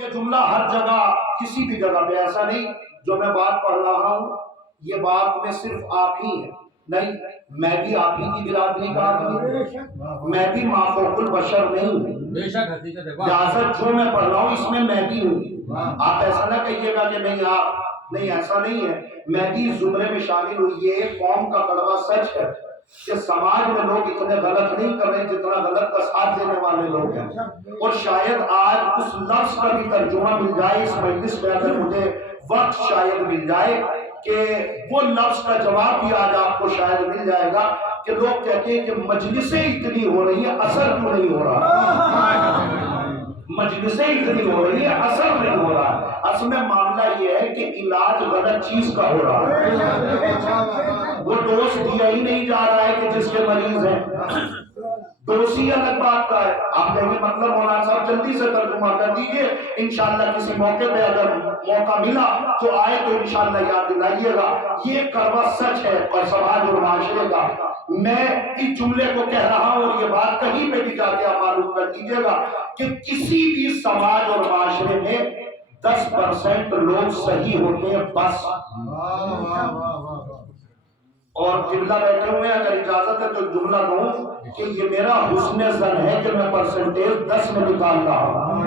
یہ جملہ ہر جگہ کسی بھی جگہ پہ ایسا نہیں جو میں بات پڑھ رہا ہوں یہ بات میں صرف آپ ہی ہے، نہیں، میں بھی آپ ہی کی برادری کا آدمی ہوں، میں بھی مافوق البشر نہیں ہوں، اجازت جو میں پڑھ رہا ہوں اس میں بھی ہوں۔ آپ ایسا نہ کہیے گا کہ نہیں آپ نہیں، ایسا نہیں ہے، میں بھی زمرے میں شامل ہوں۔ یہ قوم کا کڑوا سچ ہے کہ سماج میں لوگ اتنے غلط نہیں کر رہے جتنا غلط کا ساتھ دینے والے لوگ ہیں، اور شاید آج اس لفظ کا بھی ترجمہ مل جائے اس مجلس میں، اگر مجھے وقت شاید مل جائے کہ وہ لفظ کا جواب بھی آج آپ کو شاید مل جائے گا کہ لوگ کہتے ہیں کہ مجلسیں اتنی ہو رہی ہیں، اثر کیوں نہیں ہو رہا؟ مجلسیں اتنی ہو رہی ہیں، اثر نہیں ہو رہا۔ اصل میں معاملہ یہ ہے کہ علاج غلط چیز کا ہو رہا ہے، وہ ڈوز دیا ہی نہیں جا رہا ہے کہ جس کے مریض ہیں، دوسی الگ بات کا ہے۔ آپ کہیں گے مطلب مولانا صاحب جلدی سے ترجمہ کر دیجئے، انشاءاللہ کسی موقع پہ اگر موقع ملا تو آئے تو انشاءاللہ یاد دلائیے گا۔ یہ کڑوا سچ ہے اور سماج اور معاشرے کا۔ میں اس جملے کو کہہ رہا ہوں اور یہ بات کہیں پہ بھی جا کے آپ معلوم کر دیجئے گا کہ کسی بھی سماج اور معاشرے میں 10% لوگ صحیح ہوتے ہیں بس، اور قبلہ بیٹھے ہوئے ہیں، اگر اجازت ہے تو جملہ کہوں کہ یہ میرا حسن ظن ہے کہ میں پرسنٹیج 10 میں نکال رہا ہوں۔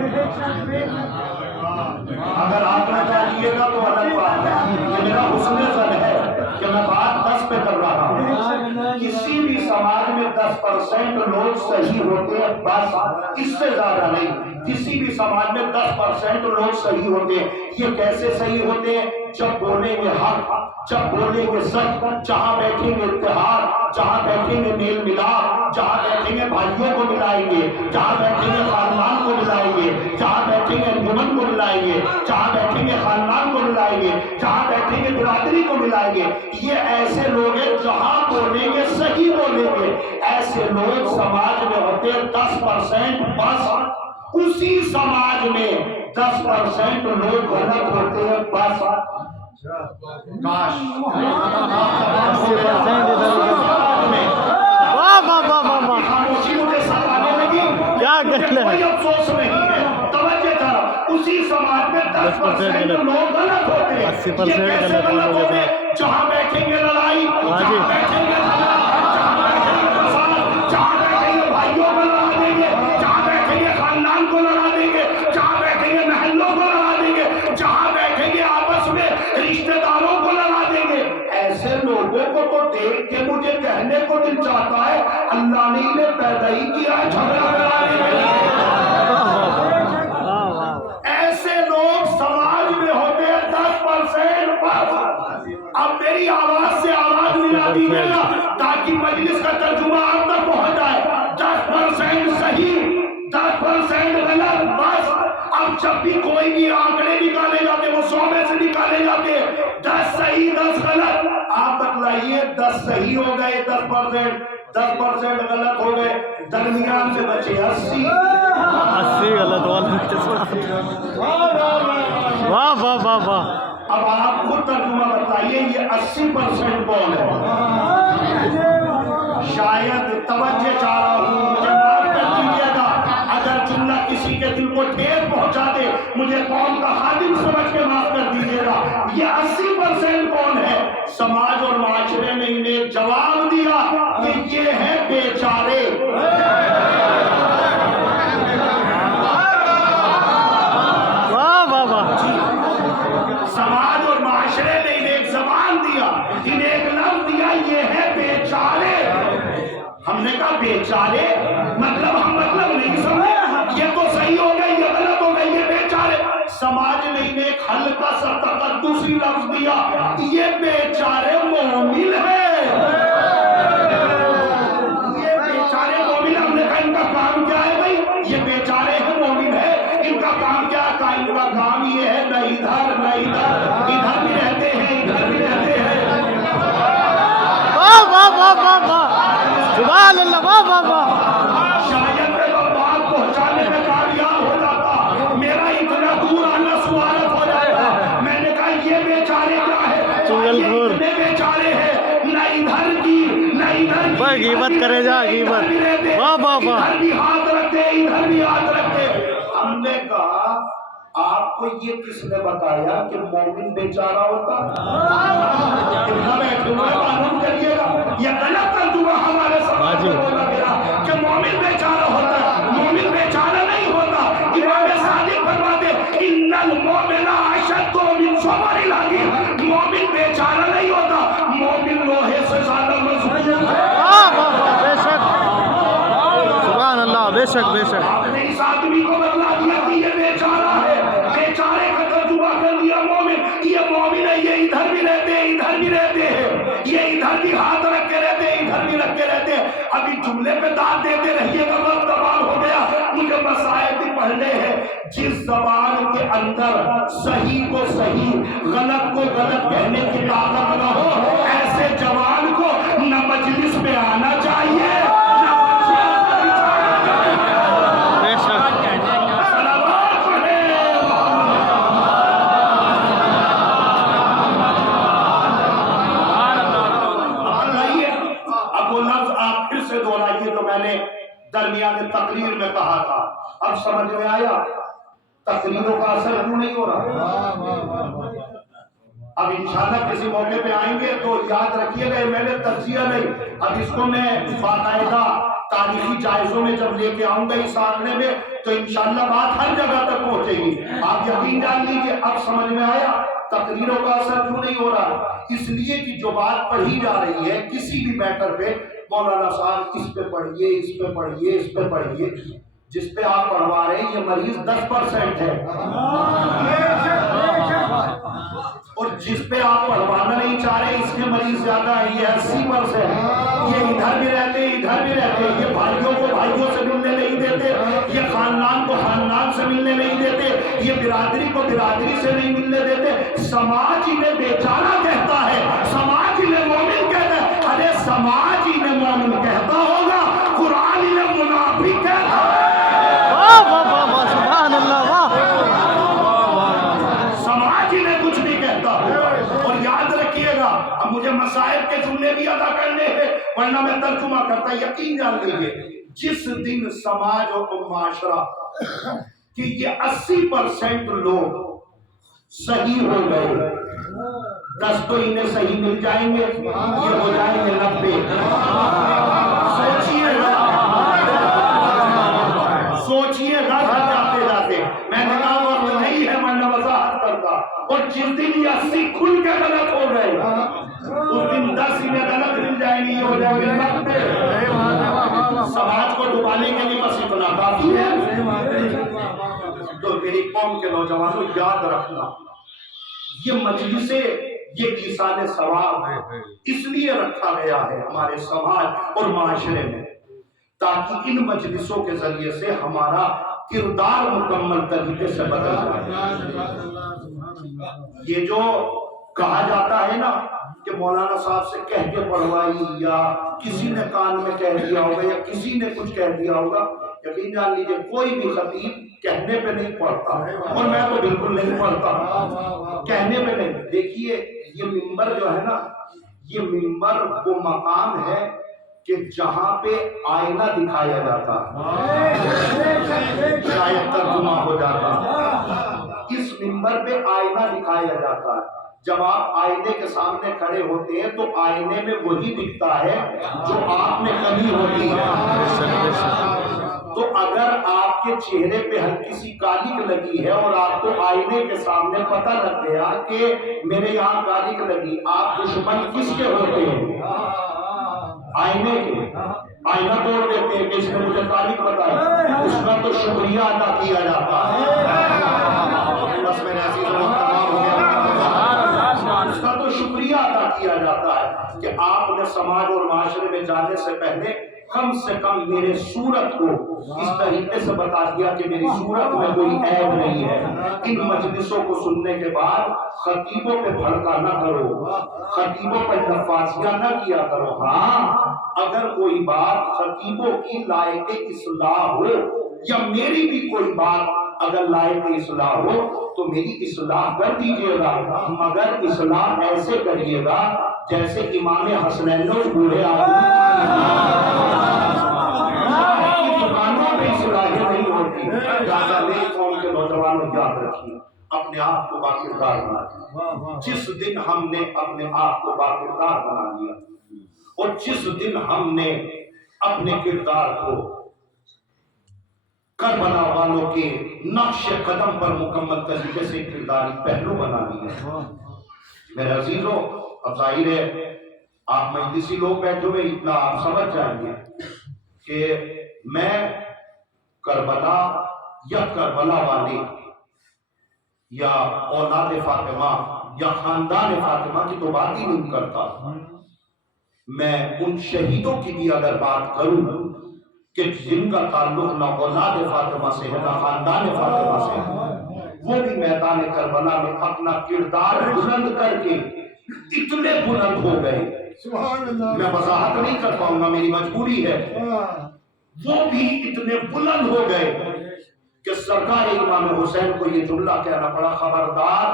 اگر آپ نہ چاہیے گا تو الگ بات ہے، یہ میرا حسن ظن ہے کہ میں بات 10 پہ کر رہا ہوں۔ کسی بھی سماج میں 10% لوگ صحیح ہوتے ہیں بس، اس سے زیادہ نہیں۔ کسی بھی سماج میں 10% لوگ صحیح ہوتے ہیں۔ یہ کیسے صحیح ہوتے ہیں؟ جب بولیں گے حق، جب بولیں گے سچ، جہاں بیٹھیں گے اتحاد، جہاں بیٹھیں گے میل ملاپ، جہاں بیٹھیں گے بھائیوں کو ملائیں گے، جہاں بیٹھیں گے خاندان کو ملائیں گے، جہاں بیٹھیں گے انجمن کو ملائیں گے، جہاں بیٹھیں گے خاندان کو ملائیں گے، جہاں بیٹھیں گے برادری کو ملائیں گے۔ یہ ایسے لوگ ہیں جہاں بولیں گے صحیح بولیں گے۔ ایسے لوگ سماج میں ہوتے ہیں 10% بس، اسی سماج میں 10% لوگ غلط ہوتے ہیں بس۔ کاش خاموشی مجھے ساتھ آنے لگی، کوئی افسوس نہیں ہے۔ توجہ تھا، اسی سماج میں 10% لوگ غلط ہوتے ہیں۔ یہ کیسے غلط ہوتے ہیں؟ جہاں بیٹھیں گے لڑائی، جہاں بیٹھیں گے جہاں بیٹھیں گے بھائیوں کو لڑا دیں گے، جہاں بیٹھیں گے خاندان کو لڑا دیں گے، جہاں بیٹھیں گے محلوں کو لڑا دیں گے، جہاں بیٹھیں گے آپس میں رشتہ داروں کو لڑا دیں گے۔ ایسے لوگوں کو تو دیکھ کے مجھے کہنے کو دل چاہتا ہے اللہ نے انہیں پیدا ہی کیا ہے جھگڑا کرانے کے لیے۔ ایسے لوگ سماج میں ہوتے ہیں 10% بس۔ اب میری آواز سے آواز ملا دیجیے گا تاکہ مجلس کا ترجمہ آپ تک پہنچ جائے۔ 10% صحیح، 10% غلط بس۔ اب جب بھی کوئی بھی آنکڑے نکالے جاتے وہ 100 میں سے نکالے جاتے، 10 صحیح 10 غلط۔ آپ بتلائیے 10 صحیح ہو گئے 10% غلط ہو گئے، درمیان سے بچے 80 غلط واہ واہ واہ واہ۔ اب آپ خود ترجمہ بتائیے یہ 80% کون ہے؟ شاید توجہ چاہ رہا ہوں، مجھے معاف کر دیجیے گا اگر جملہ کسی کے دل کو ٹھیس پہنچا دے، مجھے قوم کا خادم سمجھ کے معاف کر دیجیے گا۔ یہ 80% کون ہے؟ سماج اور معاشرے نے انہیں جواب دیا کہ یہ ہے بیچارے۔ سماج اور معاشرے نے انہیں ایک زبان دیا، انہیں ایک لفظ دیا، یہ ہے بیچارے۔ ہم نے کہا بیچارے مطلب ہم مطلب نہیں سمجھے، یہ تو صحیح ہو گئے یہ غلط ہو گئے یہ بیچارے۔ سماج نے انہیں ایک ہلکا سا تقدسی لفظ دیا، یہ بیچارے مومن ہیں، یہ بیچارے مومن۔ ہم نے کہا ان کا کام کیا ہے بھائی؟ یہ بیچارے ہیں مومن ہے، ان کا کام کیا ہے؟ ان کا کام یہ ہے نہ ادھر نہ ادھر، ادھر بھی رہتے ہیں ادھر بھی رہتے ہیں۔ واہ واہ واہ واہ واہ، سبحان اللہ، واہ واہ واہ۔ شاید میں بات پہنچانے میں کامیاب ہو جاتا، میرا اتنا دور آنا سوالت ہو جاتا۔ میں نے کہا یہ بیچارے کیا ہے؟ اتنے بیچارے ہیں، نہ ادھر کی نہ ادھر کی، غیبت کرے جا غیبت، واہ واہ واہ۔ ادھر بھی ہاتھ رکھتے ادھر بھی ہاتھ رکھتے۔ ہم نے کہا کو یہ کس نے بتایا کہ مومن بیچارہ ہوتا معلوم کریے گا یہ غلط ترجمہ ہمارے سماج میں بولا گیا کہ مومن بیچارہ ہوتا ہے. مومن بیچارہ نہیں ہوتا. امام صادق فرماتے ان المؤمن اشد من صبر الحدید. مومن بیچارہ نہیں ہوتا, مومن لوہے سے زیادہ مضبوط ہے. بے شک, سبحان اللہ, بے شک بے شک. آپ نے اس آدمی کو بدلا دیا کہ یہ بیچارہ ہے, بیچارے کا ترجمہ کر دیا مومن. یہ مومن ہے, یہ ادھر بھی رہتے ہیں ادھر بھی رہتے ہیں, یہ ادھر بھی ہاتھ رکھ کے رہتے ہیں ادھر بھی رکھ کے رہتے ہیں. ابھی جملے پہ داد دیتے رہیے گا, وقت تمام ہو گیا. مجھے مسائل بھی پڑھنے ہیں. جس زبان کے اندر صحیح کو صحیح غلط کو غلط کہنے کی طاقت نہ ہو, ایسے جوان کو نہ مجلس میں آنا چاہیے نہ بے شک. اب وہ لفظ آپ پھر سے دہرائیے جو میں نے درمیان تقریر میں کہا تھا. اب سمجھ میں آیا تقریروں کا اثر کیوں نہیں ہو رہا؟ اب انشاءاللہ کسی موقع پہ آئیں گے تو یاد رکھیے گا میں نے تجزیہ نہیں, اب اس کو میں باقاعدہ تاریخی جائزوں میں جب لے کے آؤں گا اس آنکڑے میں تو انشاءاللہ بات ہر جگہ تک پہنچے گی. آپ یقین جان لیجیے. اب سمجھ میں آیا تقریروں کا اثر کیوں نہیں ہو رہا؟ اس لیے کہ جو بات پڑھی جا رہی ہے کسی بھی میٹر پہ, مولانا صاحب اس پہ پڑھیے اس پہ پڑھیے اس پہ پڑھیے, جس پہ آپ پڑھوا رہے ہیں یہ مریض 10% ہے, اور جس پہ آپ پڑھوانا نہیں چاہ رہے اس کے مریض زیادہ ہے, یہ 80%. یہ ادھر بھی رہتے ہیں ادھر بھی رہتے ہیں, یہ بھائیوں کو بھائیوں سے ملنے نہیں دیتے, یہ خاندان کو خاندان سے ملنے نہیں دیتے, یہ برادری کو برادری سے نہیں ملنے دیتے. سماج انہیں بیچارہ کہتا ہے, سماج انہیں مومن کہتا ہے. ارے سماج انہیں مومن کہتا ہوگا, قرآن انہیں منافق کہتا ہے. سبحان اللہ, واہ. سماج انہیں کچھ نہیں کہتا. اور یاد رکھیے گا, اب مجھے مسائل کے جملے بھی ادا کرنے ہیں ورنہ میں ترجمہ کرتا. یقین جان لیجیے جس دن سماج اور معاشرہ کہ یہ 80% لوگ صحیح ہو گئے, 10 تو انہیں صحیح مل جائیں گے, یہ ہو جائیں گے 90. سوچیے گا سوچیے گا جاتے جاتے. میں نے کہا وقت نہیں ہے میں نے وضاحت کرتا. اور جس دن یہ 80 کھل کے غلط ہو گئے اس دن 10 انہیں غلط مل جائیں گی, یہ ہو جائیں گے 90. سماج کو ڈبانے کے لیے بس اتنا کافی ہے. تو میری قوم کے نوجوانوں یاد رکھنا, یہ مجلسیں یہ ایصال ثواب اس لیے رکھا گیا ہے ہمارے سماج اور معاشرے میں تاکہ ان مجلسوں کے ذریعے سے ہمارا کردار مکمل طریقے سے بدل جائے. یہ جو کہا جاتا ہے نا کہ مولانا صاحب سے کہہ کے پڑھوائی, یا کسی نے کان میں کہہ دیا ہوگا یا کسی نے کچھ کہہ دیا ہوگا, یقین جان لیجیے کوئی بھی خطیب کہنے پہ نہیں پڑھتا, اور میں تو بالکل نہیں پڑھتا کہنے پہ نہیں. دیکھیے یہ منبر جو ہے نا, یہ منبر وہ مقام ہے کہ جہاں پہ آئینہ دکھایا جاتا ہے, شاید ترجمہ ہو جاتا. اس منبر پہ آئینہ دکھایا جاتا ہے. جب آپ آئینے کے سامنے کھڑے ہوتے ہیں تو آئینے میں وہی دکھتا ہے جو آپ میں کمی ہوتی ہے. تو اگر آپ کے چہرے پہ ہلکی سی کالک لگی ہے اور آپ کو آئینے کے سامنے پتہ لگ گیا کہ میرے یہاں کالک لگی, آپ دشمن کس کے ہوتے ہیں؟ آئینے کے. آئینہ توڑ دیتے ہیں کہ اس نے مجھے کالک بتائی, اس کا تو شکریہ ادا کیا جاتا ہے. بس میرے عزیزوں تمام ہو گیا. اس کا تو شکریہ ادا کیا جاتا ہے کہ آپ نے سماج اور معاشرے میں جانے سے پہلے کم سے کم میرے صورت کو اس طریقے سے بتا دیا کہ میری صورت میں کوئی عیب نہیں ہے. ان مجلسوں کو سننے کے بعد خطیبوں پہ بھڑکا نہ کرو, خطیبوں پر نفاذیہ نہ کیا کرو. ہاں اگر کوئی بات خطیبوں کی لائق اصلاح ہو یا میری بھی کوئی بات اگر لائق اصلاح ہو تو میری اصلاح کر دیجیے گا, مگر اصلاح ایسے کریے گا جیسے امام حسنین نے بوڑھے آدمی دکانوں پہ اصلاحیں نہیں ہوتی. لہذا میری قوم کے نوجوانوں یاد رکھیے, اپنے آپ کو باکردار بنا دیا، جس دن ہم نے اپنے آپ کو باکردار بنا دیا، اور جس دن ہم نے اپنے کردار کو کربلا والوں کے نقش قدم پر مکمل طریقے سے کرداری پہلو بنا دیا۔ میرے عزیزوں، اب ظاہر ہے آپ مجلسی لوگ بیٹھے ہوئے اتنا آپ سمجھ جائیں گے کہ میں کربلا یا کربلا والے یا اولاد فاطمہ یا خاندان فاطمہ کی تو بات ہی نہیں کرتا، میں ان شہیدوں کی بھی اگر بات کروں کہ جن کا تعلق نہ اولاد فاطمہ سے ہے نہ خاندان فاطمہ سے ہے، وہ بھی میدان کربلا میں اپنا کردار بلند کر کے اتنے بلند ہو گئے، میں وضاحت نہیں کر پاؤں گا، میری مجبوری ہے، وہ بھی اتنے بلند ہو گئے کہ سرکار امام حسین کو یہ جملہ کہنا پڑا، خبردار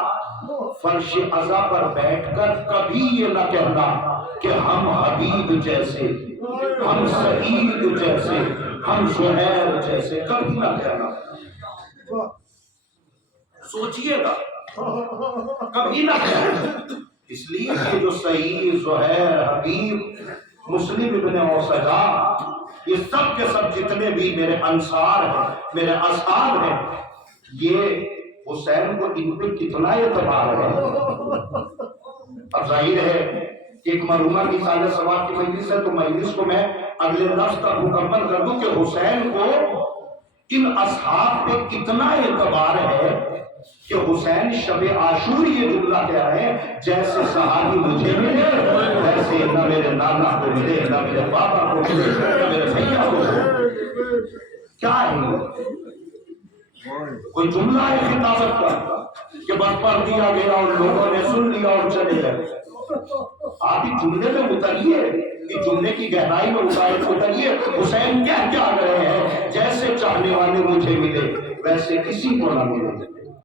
فرش عزا پر بیٹھ کر کبھی یہ نہ کہنا کہ ہم حبیب جیسے، ہم سعید جیسے، ہم زہیر جیسے، کبھی نہ کہنا، سوچئے گا، کبھی نہ کہنا۔ اس لیے کہ جو سعید، زہیر، حبیب، مسلم ابن اوسجا، یہ سب کے سب جتنے بھی میرے انصار ہیں، میرے اصحاب ہیں، یہ حسین کو ان پہ کتنا اعتبار ہے۔ اب ظاہر ہے کہ ایک مرحومہ کی سال ثواب کی مجلس ہے، تو مجلس کو میں اگلے لفظ تک مکمل کر دوں کہ حسین کو ان اصحاب پہ کتنا اعتبار ہے کہ حسین شب عاشور یہ جملہ کہہ رہے ہیں، جیسے صحابی مجھے ملے ویسے نہ میرے نانا کو ملے، نہ میرے بابا کو ملے، نہ میرے بھیا کو ملے۔ کیا ہے کوئی جملہ ہے خطابت کا کہ بس پڑھ دیا گیا اور لوگوں نے سن لیا اور چلے گئے؟ آپ اس جملے میں اتریے، اس جملے کی گہرائی میں اتریے۔ حسین کیا رہے ہیں؟ جیسے چاہنے والے مجھے ملے ویسے کسی کو نہ ملے۔